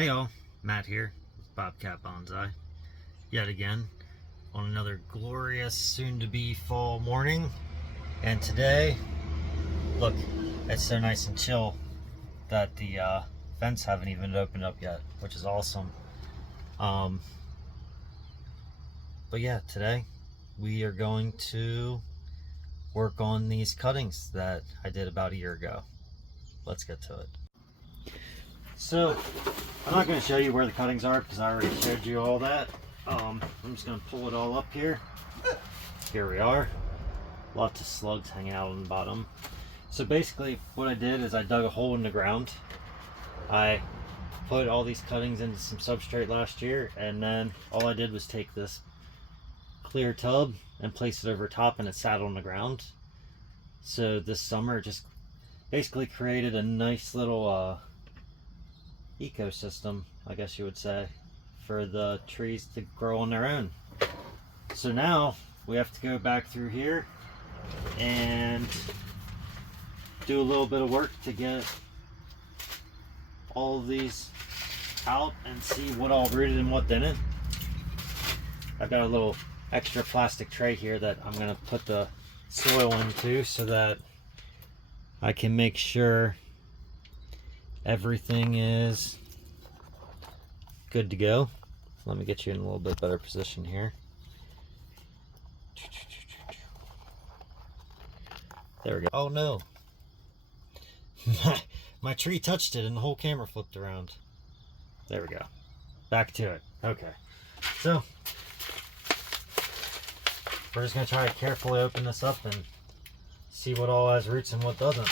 Hey all, Matt here with Bobcat Bonsai, yet again on another glorious soon-to-be fall morning. And today, look, it's so nice and chill that the vents haven't even opened up yet, which is awesome. But yeah, today we are going to work on these cuttings that I did about a year ago. Let's get to it. So, I'm not going to show you where the cuttings are because I already showed you all that. I'm just going to pull it all up here. Here we are. Lots of slugs hanging out on the bottom. So basically what I did is I dug a hole in the ground. I put all these cuttings into some substrate last year, and then all I did was take this clear tub and place it over top, and it sat on the ground. So this summer it just basically created a nice little ecosystem, I guess you would say, for the trees to grow on their own. So now we have to go back through here and do a little bit of work to get all of these out and see what all rooted and what didn't. I've got a little extra plastic tray here that I'm going to put the soil into so that I can make sure everything is good to go. Let me get you in a little bit better position here. There we go. Oh no. My tree touched it and the whole camera flipped around. There we go. Back to it. Okay. So, we're just going to try to carefully open this up and see what all has roots and what doesn't.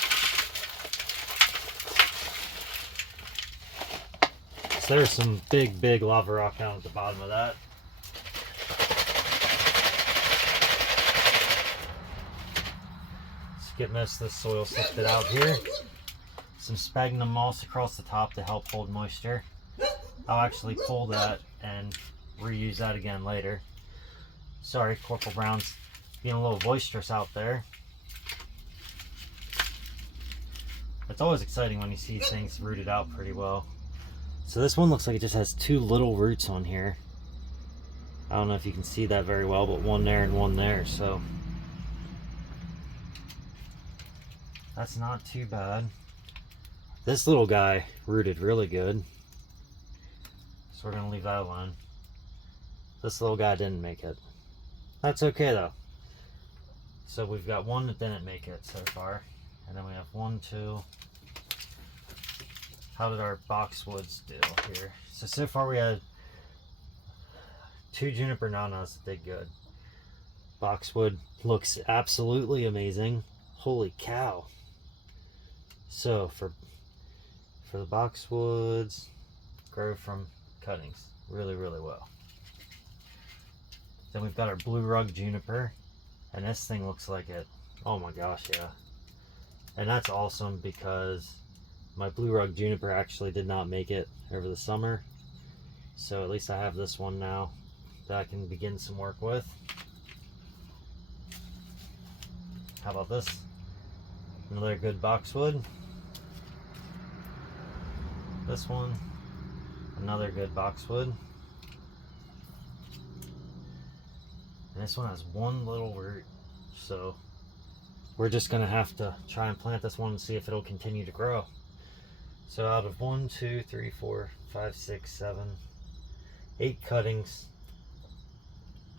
So there's some big lava rock down at the bottom of that. Let's get most of the soil sifted out here. Some sphagnum moss across the top to help hold moisture. I'll actually pull that and reuse that again later. Sorry, Corporal Brown's being a little boisterous out there. It's always exciting when you see things rooted out pretty well. So this one looks like it just has two little roots on here. I don't know if you can see that very well, but one there and one there, so that's not too bad. This little guy rooted really good, so we're gonna leave that alone. This little guy didn't make it. That's okay though. So we've got one that didn't make it so far, and then we have 1, 2. How did our Boxwoods do here? So far we had 2 Juniper Nanas that did good. Boxwood looks absolutely amazing. Holy cow. So for the Boxwoods, grow from cuttings really well. Then we've got our blue rug juniper, and this thing looks like it. Oh my gosh, yeah. And that's awesome because my blue rug juniper actually did not make it over the summer. So at least I have this one now that I can begin some work with. How about this? Another good boxwood. This one, another good boxwood. And this one has one little root. So we're just gonna have to try and plant this one and see if it'll continue to grow. So out of 1, 2, 3, 4, 5, 6, 7, 8 cuttings,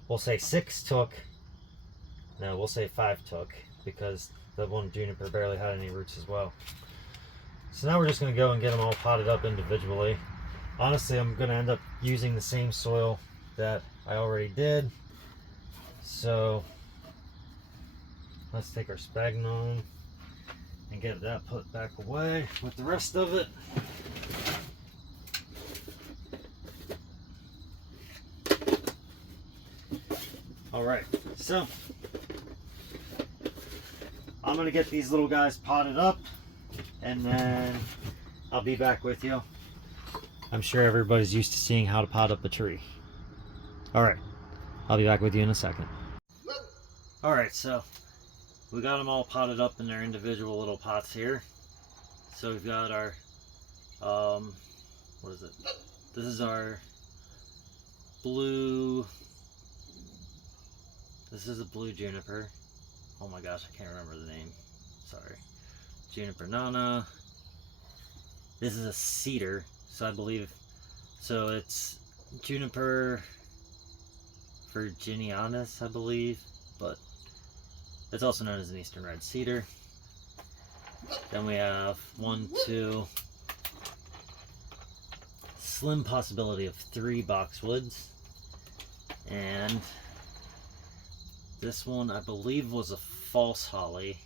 we'll say 6 took. No, we'll say 5 took because the one juniper barely had any roots as well. So now we're just going to go and get them all potted up individually. Honestly, I'm going to end up using the same soil that I already did. So let's take our sphagnum and get that put back away with the rest of it. Alright, so I'm going to get these little guys potted up and then I'll be back with you. I'm sure everybody's used to seeing how to pot up a tree. Alright, I'll be back with you in a second. Alright, so we got them all potted up in their individual little pots here. So we've got our what is it? This is our blue, this is a blue juniper. Oh my gosh, I can't remember the name. Sorry. Juniper Nana. This is a cedar, so I believe, so it's Juniper virginianus, I believe, but it's also known as an eastern red cedar. Then we have 1, 2, slim possibility of 3 boxwoods, and this one I believe was a false holly,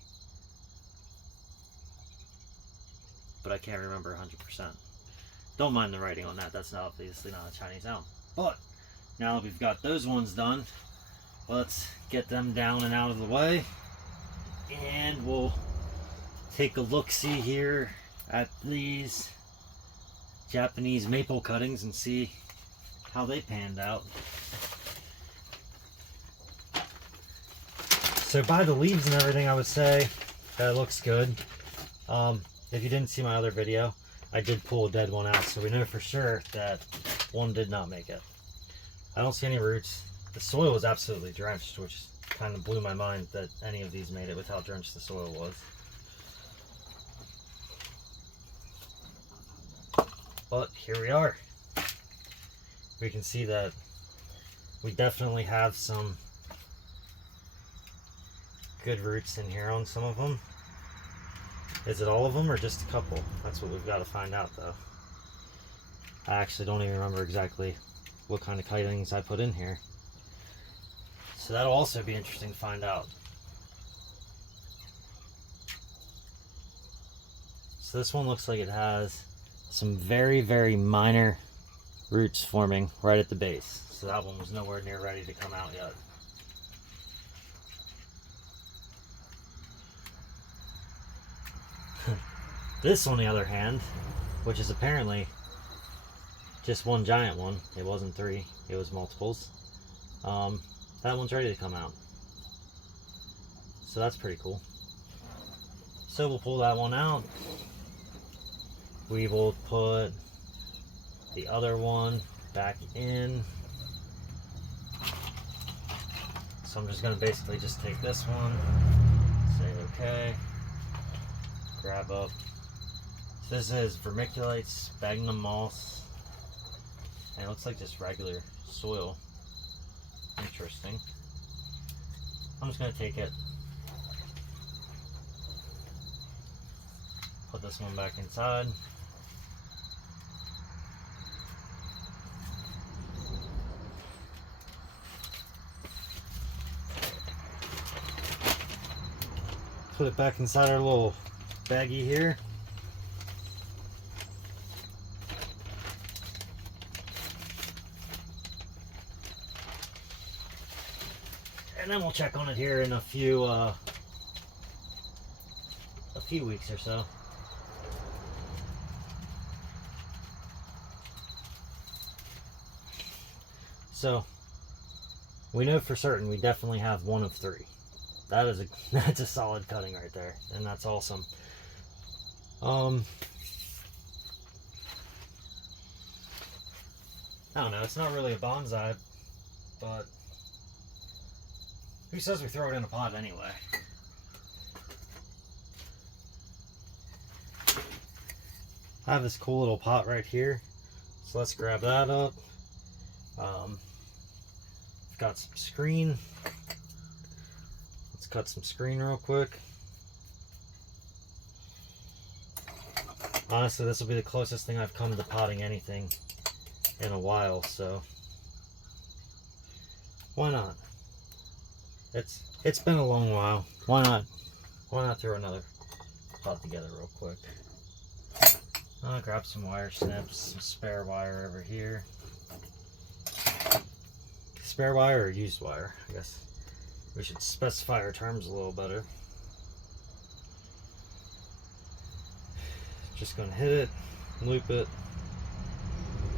but I can't remember 100%. Don't mind the writing on that, that's obviously not a Chinese elm. But now that we've got those ones done, let's get them down and out of the way, and we'll take a look-see here at these Japanese maple cuttings and see how they panned out. So by the leaves and everything, I would say that it looks good. If you didn't see my other video, I did pull a dead one out, so we know for sure that one did not make it. I don't see any roots. The soil was absolutely drenched, which kind of blew my mind that any of these made it with how drenched the soil was. But here we are. We can see that we definitely have some good roots in here on some of them. Is it all of them or just a couple? That's what we've got to find out though. I actually don't even remember exactly what kind of cuttings I put in here. So that'll also be interesting to find out. So this one looks like it has some very, very minor roots forming right at the base. So that one was nowhere near ready to come out yet. This, on the other hand, which is apparently just one giant one, it wasn't 3, it was multiples, that one's ready to come out. So that's pretty cool. So we'll pull that one out. We will put the other one back in. So I'm just going to basically just take this one, say okay, grab up. So this is vermiculite, sphagnum moss, and it looks like just regular soil. Interesting. I'm just going to take it, put this one back inside. Put it back inside our little baggie here. And then we'll check on it here in a few weeks or so. So we know for certain we definitely have 1 of 3. That's a solid cutting right there, and that's awesome. I don't know, it's not really a bonsai, but who says we throw it in a pot anyway? I have this cool little pot right here, so let's grab that up. I've got some screen. Let's cut some screen real quick. Honestly, this will be the closest thing I've come to potting anything in a while, so why not? It's been a long while. Why not throw another pot together real quick? I'll grab some wire snips, some spare wire over here. Spare wire or used wire? I guess we should specify our terms a little better. Just gonna hit it, loop it,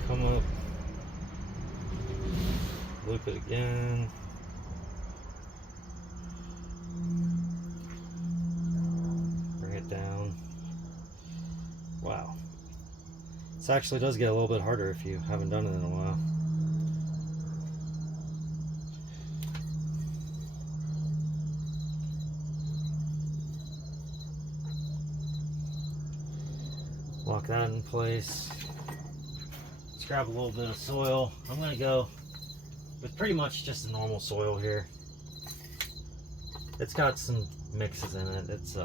come up, loop it again. Bring it down. Wow. This actually does get a little bit harder if you haven't done it in a while. Lock that in place. Let's grab a little bit of soil. I'm going to go with pretty much just the normal soil here. It's got some mixes in it. It's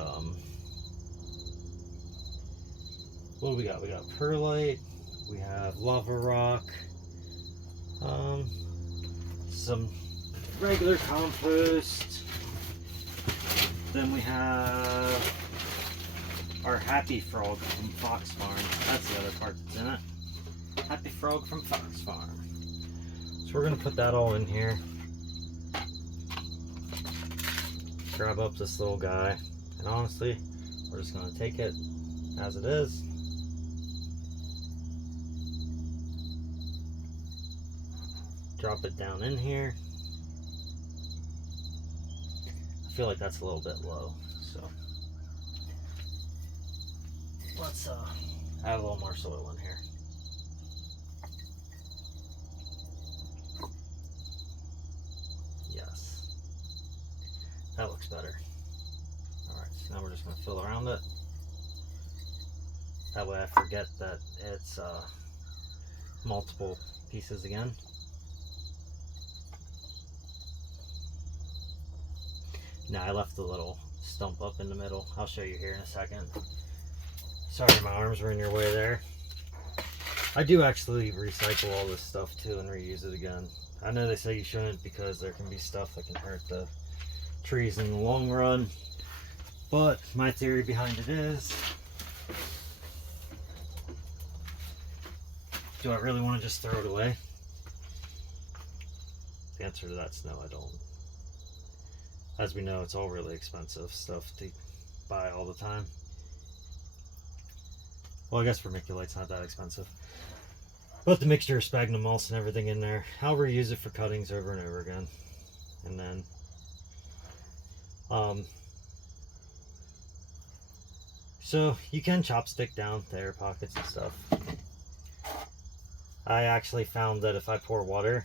what do we got? We got perlite, we have lava rock, some regular compost, then we have our Happy Frog from Fox Farm. That's the other part that's in it. Happy Frog from Fox Farm. So we're going to put that all in here. Grab up this little guy, and honestly, we're just going to take it as it is. Drop it down in here. I feel like that's a little bit low, so let's add a little more soil in here. Yes, that looks better. Alright, so now we're just going to fill around it. That way I forget that it's multiple pieces again. Now I left the little stump up in the middle. I'll show you here in a second. Sorry my arms were in your way there. I do actually recycle all this stuff too and reuse it again. I know they say you shouldn't because there can be stuff that can hurt the trees in the long run, but my theory behind it is, do I really want to just throw it away? The answer to that's no, I don't. As we know, it's all really expensive stuff to buy all the time. Well, I guess vermiculite's not that expensive. But the mixture of sphagnum moss and everything in there, I'll reuse it for cuttings over and over again. And then, so you can chopstick down the air pockets and stuff. I actually found that if I pour water,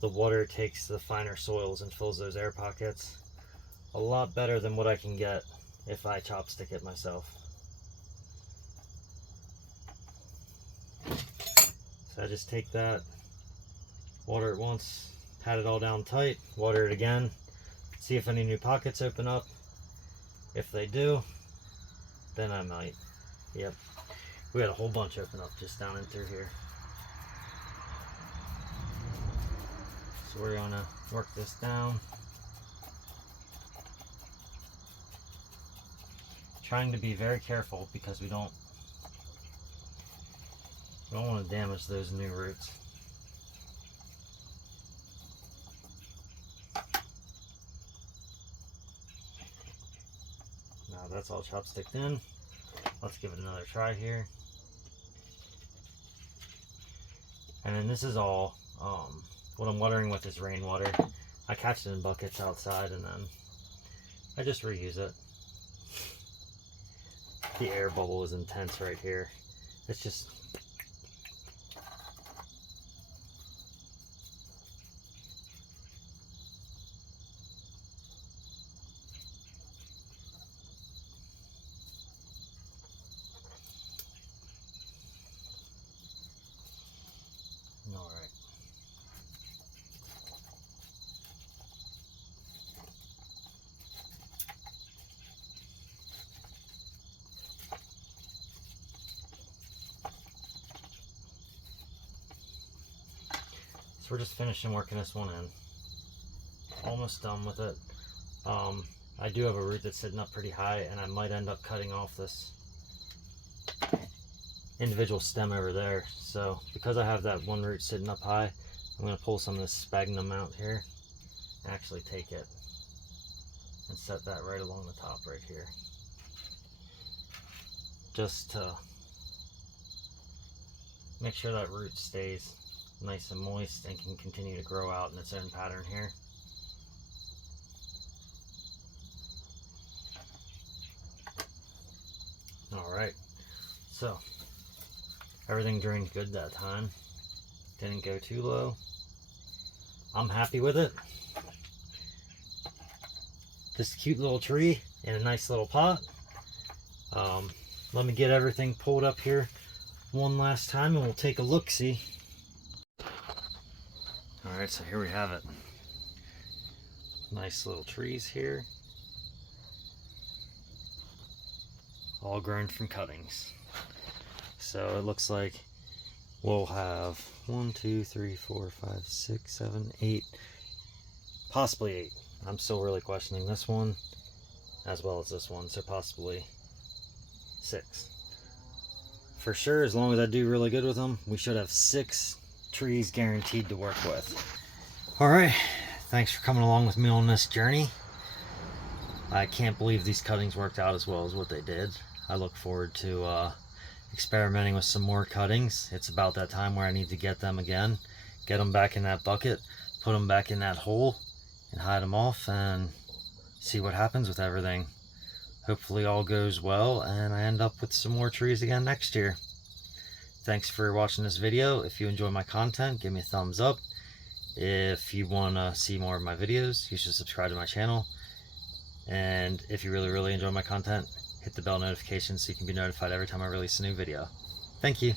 the water takes the finer soils and fills those air pockets a lot better than what I can get if I chopstick it myself. So I just take that, water it once, pat it all down tight, water it again, see if any new pockets open up. If they do, then I might. Yep, we had a whole bunch open up just down in through here. So we're gonna work this down. Trying to be very careful because we don't want to damage those new roots. Now that's all chopsticked in. Let's give it another try here. And then this is all what I'm watering with is rainwater. I catch it in buckets outside and then I just reuse it. The air bubble is intense right here. It's just all right. So we're just finishing working this one in. Almost done with it. I do have a root that's sitting up pretty high and I might end up cutting off this individual stem over there. So because I have that one root sitting up high, I'm going to pull some of this sphagnum out here and actually take it and set that right along the top right here. Just to make sure that root stays nice and moist and can continue to grow out in its own pattern here. Alright, so Everything drained good that time. Didn't go too low. I'm happy with it. Just a cute little tree in a nice little pot. Let me get everything pulled up here one last time and we'll take a look-see. Alright, so here we have it. Nice little trees here. All grown from cuttings. So it looks like we'll have 1, 2, 3, 4, 5, 6, 7, 8, possibly 8. I'm still really questioning this one as well as this one, so possibly 6. For sure, as long as I do really good with them, we should have 6 trees guaranteed to work with. Alright, thanks for coming along with me on this journey. I can't believe these cuttings worked out as well as what they did. I look forward to experimenting with some more cuttings. It's about that time where I need to get them again, get them back in that bucket, put them back in that hole, and hide them off and see what happens with everything. Hopefully all goes well and I end up with some more trees again next year. Thanks for watching this video. If you enjoy my content, give me a thumbs up. If you want to see more of my videos, you should subscribe to my channel. And if you really enjoy my content, hit the bell notification so you can be notified every time I release a new video. Thank you.